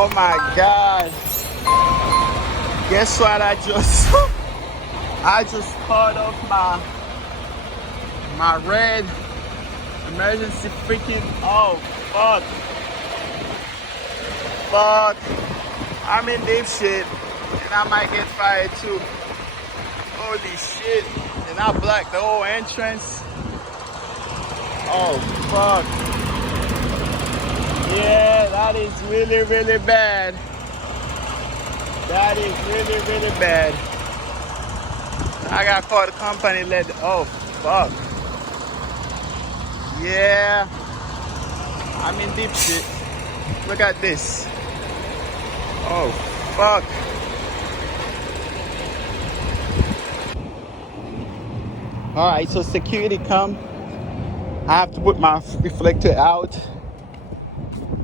Oh my God. Guess what I just I just caught off my red emergency freaking fuck. Fuck. I'm in deep shit and I might get fired too. Holy shit. And I blocked the whole entrance. Oh fuck. Yeah, that is really, really bad. That is really, really bad. I got called the company oh fuck. Yeah. I'm in deep shit. Look at this. Oh fuck. Alright, so security come. I have to put my reflector out.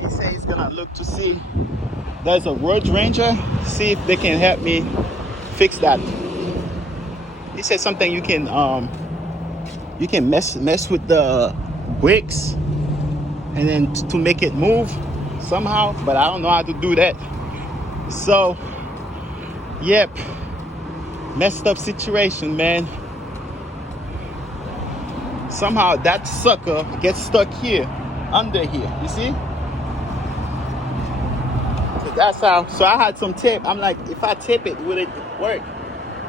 He says he's gonna look to see there's a road ranger, see if they can help me fix that. He said something you can mess with the brakes and then to make it move somehow, but I don't know how to do that. So yep, messed up situation, man. Somehow that sucker gets stuck here, under here, you see? So that's how, so I had some tape. I'm like, if I tape it, will it work?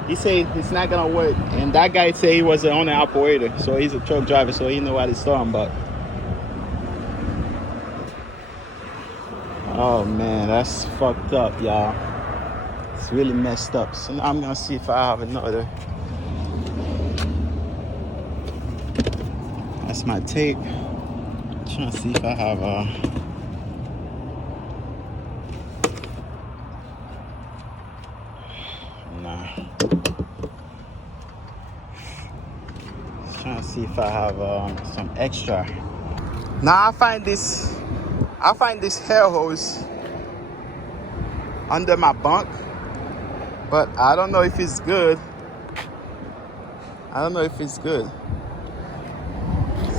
He said it's not gonna work. And that guy said he was the owner operator, so he's a truck driver, so he know what he's talking about. Oh man, that's fucked up, y'all. It's really messed up. So now I'm gonna see if I have another. That's my tape. I'm trying to see if I have nah. Trying to see if I have some extra. Now I find this hair hose under my bunk, but I don't know if it's good.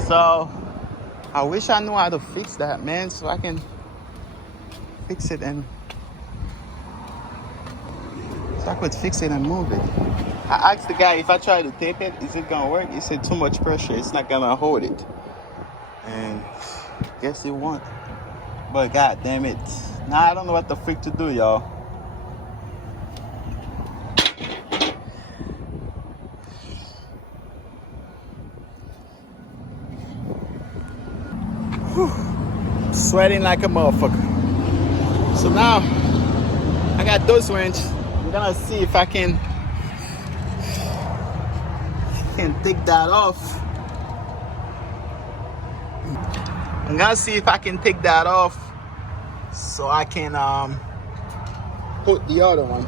So I wish I knew how to fix that, man, so I can fix it and so I could fix it and move it. I asked the guy if I try to tape it, is it gonna work? He said too much pressure, it's not gonna hold it. And guess it won't. But god damn it. Now I don't know what the freak to do, y'all. Whew. Sweating like a motherfucker. So now I got those wrench. I'm gonna see if I can take that off. I'm gonna see if I can take that off so I can put the other one,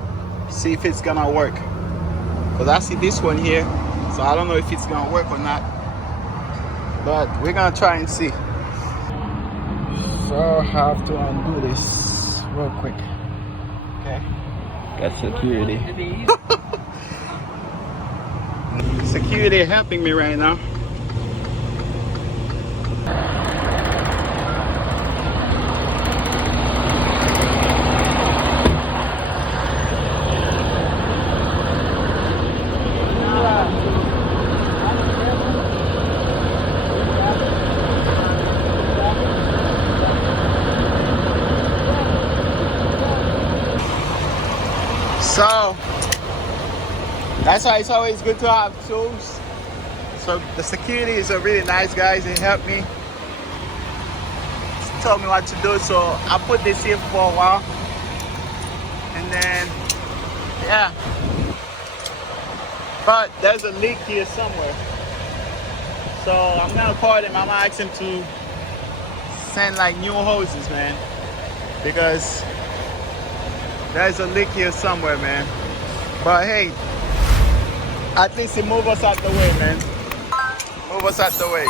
see if it's gonna work, because I see this one here, so I don't know if it's gonna work or not, but we're gonna try and see. So I have to undo this real quick. Okay, got security. Security helping me right now. So that's why it's always good to have tools. So the security is a really nice guys. They helped me, told me what to do. So I put this here for a while, and then yeah. But there's a leak here somewhere. So I'm gonna call him. I'm gonna ask him to send like new hoses, man, because there's a leak here somewhere, man. But hey, at least he move us out the way, man. Move us out the way.